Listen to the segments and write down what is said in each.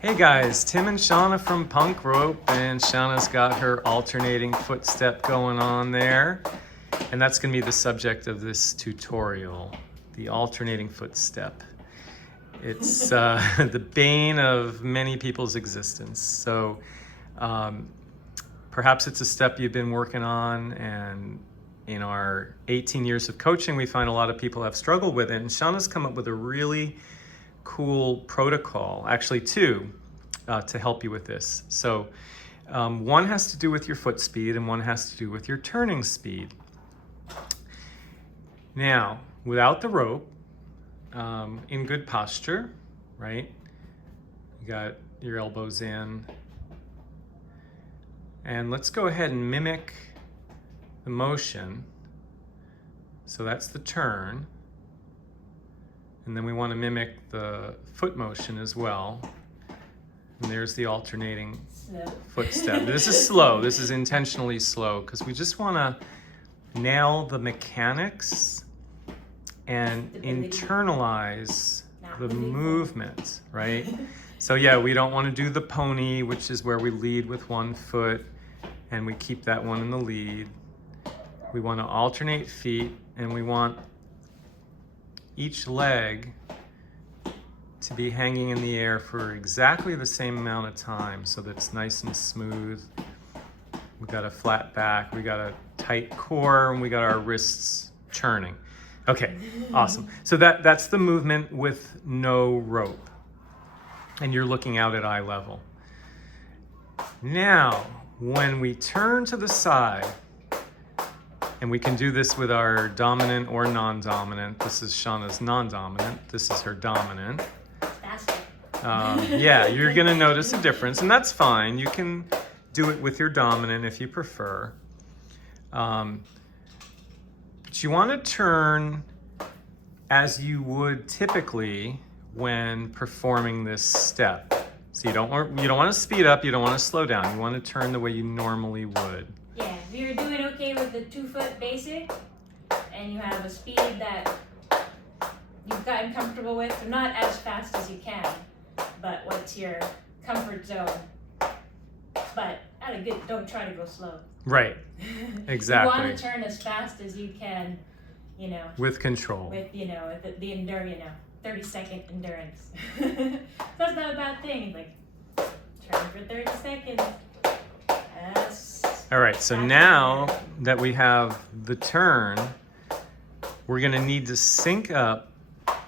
Hey guys, Tim and Shana from Punk Rope, and Shana's got her alternating footstep going on there. And that's going to be the subject of this tutorial, the alternating footstep. It's the bane of many people's existence. So perhaps it's a step you've been working on, and in our 18 years of coaching, we find a lot of people have struggled with it. And Shana's come up with a really cool protocol, actually two, to help you with this. So one has to do with your foot speed and one has to do with your turning speed. Now, without the rope, in good posture, right? You got your elbows in. And let's go ahead and mimic the motion. So that's the turn. And then we want to mimic the foot motion as well. And there's the alternating footstep. This is slow. This is intentionally slow because we just want to nail the mechanics and internalize the movement, right? So yeah, we don't want to do the pony, which is where we lead with one foot and we keep that one in the lead. We want to alternate feet, and we want each leg to be hanging in the air for exactly the same amount of time so that it's nice and smooth. We got a flat back, we got a tight core, and we got our wrists churning. Okay, awesome. So that's the movement with no rope. And you're looking out at eye level. Now, when we turn to the side, and we can do this with our dominant or non-dominant. This is Shana's non-dominant. This is her dominant. Yeah, you're gonna notice a difference, and that's fine. You can do it with your dominant if you prefer. But you want to turn as you would typically when performing this step. So you don't want to speed up, you don't want to slow down. You want to turn the way you normally would. Yeah, if you're doing okay with the 2-foot basic and you have a speed that you've gotten comfortable with, so not as fast as you can, but what's your comfort zone? But don't try to go slow. Right, exactly. You want to turn as fast as you can, with control. With, with the 30-second endurance. That's not a bad thing. Like, turn for 30 seconds. All right, so now that we have the turn, we're gonna need to sync up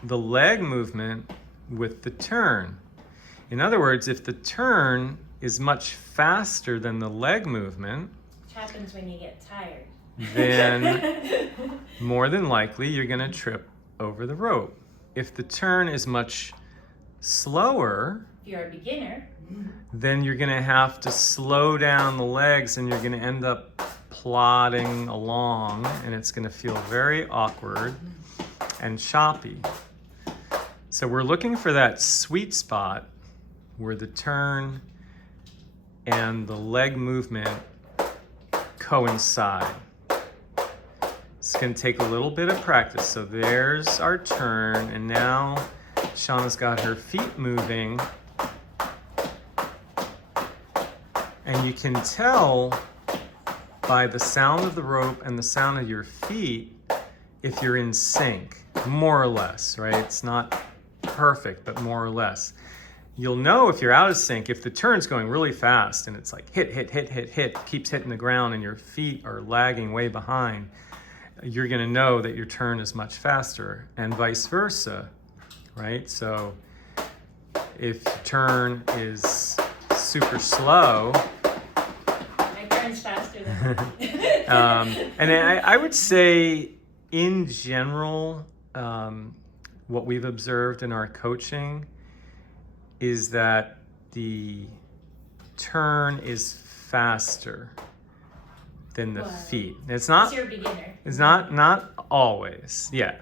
the leg movement with the turn. In other words, if the turn is much faster than the leg movement, which happens when you get tired, then more than likely you're gonna trip over the rope. If the turn is much slower, if you're a beginner, then you're gonna have to slow down the legs and you're gonna end up plodding along, and it's gonna feel very awkward and choppy. So we're looking for that sweet spot where the turn and the leg movement coincide. It's gonna take a little bit of practice. So there's our turn, and now Shana's got her feet moving. And you can tell by the sound of the rope and the sound of your feet if you're in sync, more or less, right? It's not perfect, but more or less. You'll know if you're out of sync, if the turn's going really fast and it's like hit, keeps hitting the ground and your feet are lagging way behind, you're gonna know that your turn is much faster, and vice versa, right? So if your turn is super slow, faster than and I would say in general, what we've observed in our coaching is that the turn is faster than the feet. It's not. You're a beginner. It's not always. Yeah,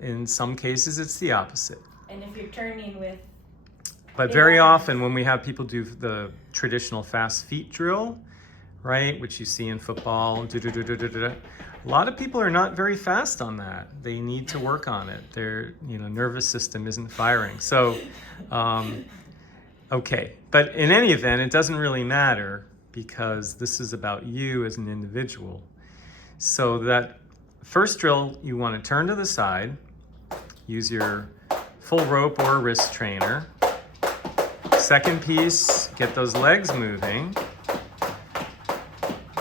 in some cases it's the opposite. And if you're turning with. But very often when we have people do the traditional fast feet drill, right, which you see in football, a lot of people are not very fast on that. They need to work on it. Their nervous system isn't firing. So Okay, but in any event, it doesn't really matter because this is about you as an individual. So that first drill, you want to turn to the side, use your full rope or wrist trainer. Second piece, get those legs moving.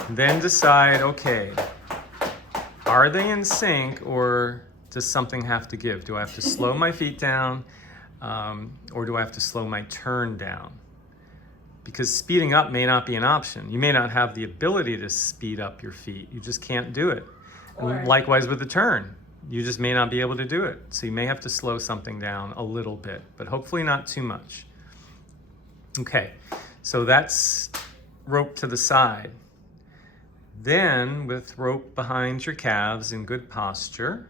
Then decide, okay, are they in sync or does something have to give? Do I have to slow my feet down or do I have to slow my turn down? Because speeding up may not be an option. You may not have the ability to speed up your feet. You just can't do it. And likewise with the turn. You just may not be able to do it. So you may have to slow something down a little bit, but hopefully not too much. Okay, so that's rope to the side. Then with rope behind your calves in good posture,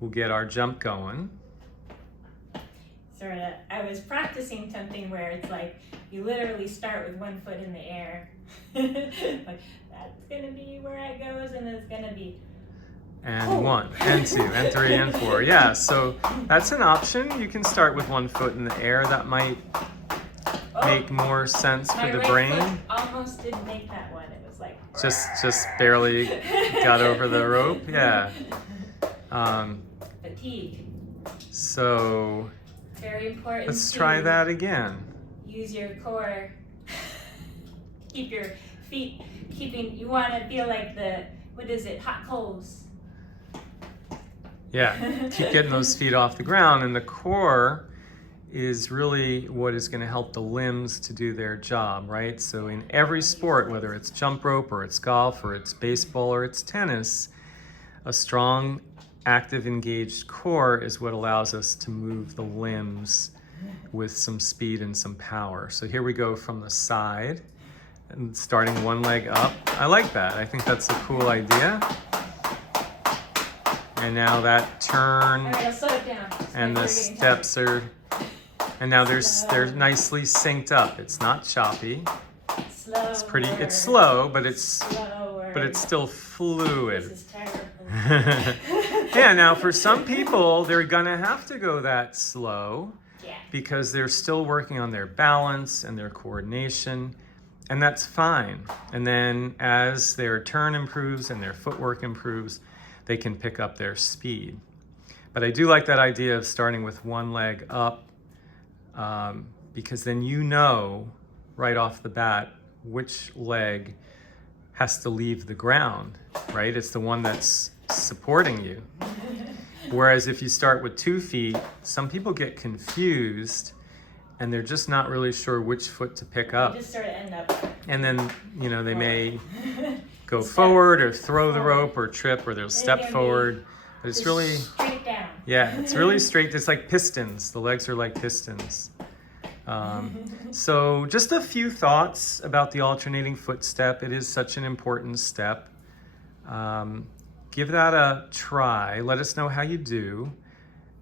we'll get our jump going. Sort of, I was practicing something where it's like you literally start with one foot in the air. Like that's gonna be where it goes, and it's gonna be. And 1, and 2, and 3, and 4. Yeah, so that's an option. You can start with one foot in the air. That might make more sense for the brain. Foot almost didn't make that one. It was like just barely got over the rope. Yeah. Fatigue. So very important. Let's try that again. Use your core. Keep your feet you want to feel like hot coals. Yeah, keep getting those feet off the ground, and the core is really what is going to help the limbs to do their job, right? So in every sport, whether it's jump rope or it's golf or it's baseball or it's tennis, a strong, active, engaged core is what allows us to move the limbs with some speed and some power. So here we go from the side and starting one leg up. I like that. I think that's a cool idea. And now that turn. All right, I'll slow it down. And the steps are, and now they're nicely synced up. It's not choppy. Slower. It's slow, but it's still fluid. This is terrible. Yeah, now for some people, they're gonna have to go that slow because they're still working on their balance and their coordination, and that's fine. And then as their turn improves and their footwork improves, they can pick up their speed. But I do like that idea of starting with one leg up because then you know right off the bat which leg has to leave the ground, right? It's the one that's supporting you. Whereas if you start with 2 feet, some people get confused and they're just not really sure which foot to pick up. Just sort of end up. And then, they may go forward or throw the rope or trip, or they'll step forward. But it's really straight down. Yeah, it's really straight. It's like pistons. The legs are like pistons. So just a few thoughts about the alternating footstep. It is such an important step. Give that a try. Let us know how you do.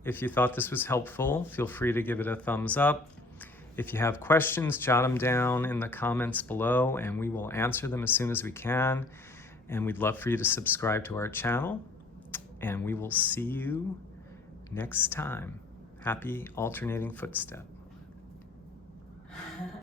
If you thought this was helpful, feel free to give it a thumbs up. If you have questions, jot them down in the comments below and we will answer them as soon as we can. And we'd love for you to subscribe to our channel. And we will see you next time. Happy alternating footstep.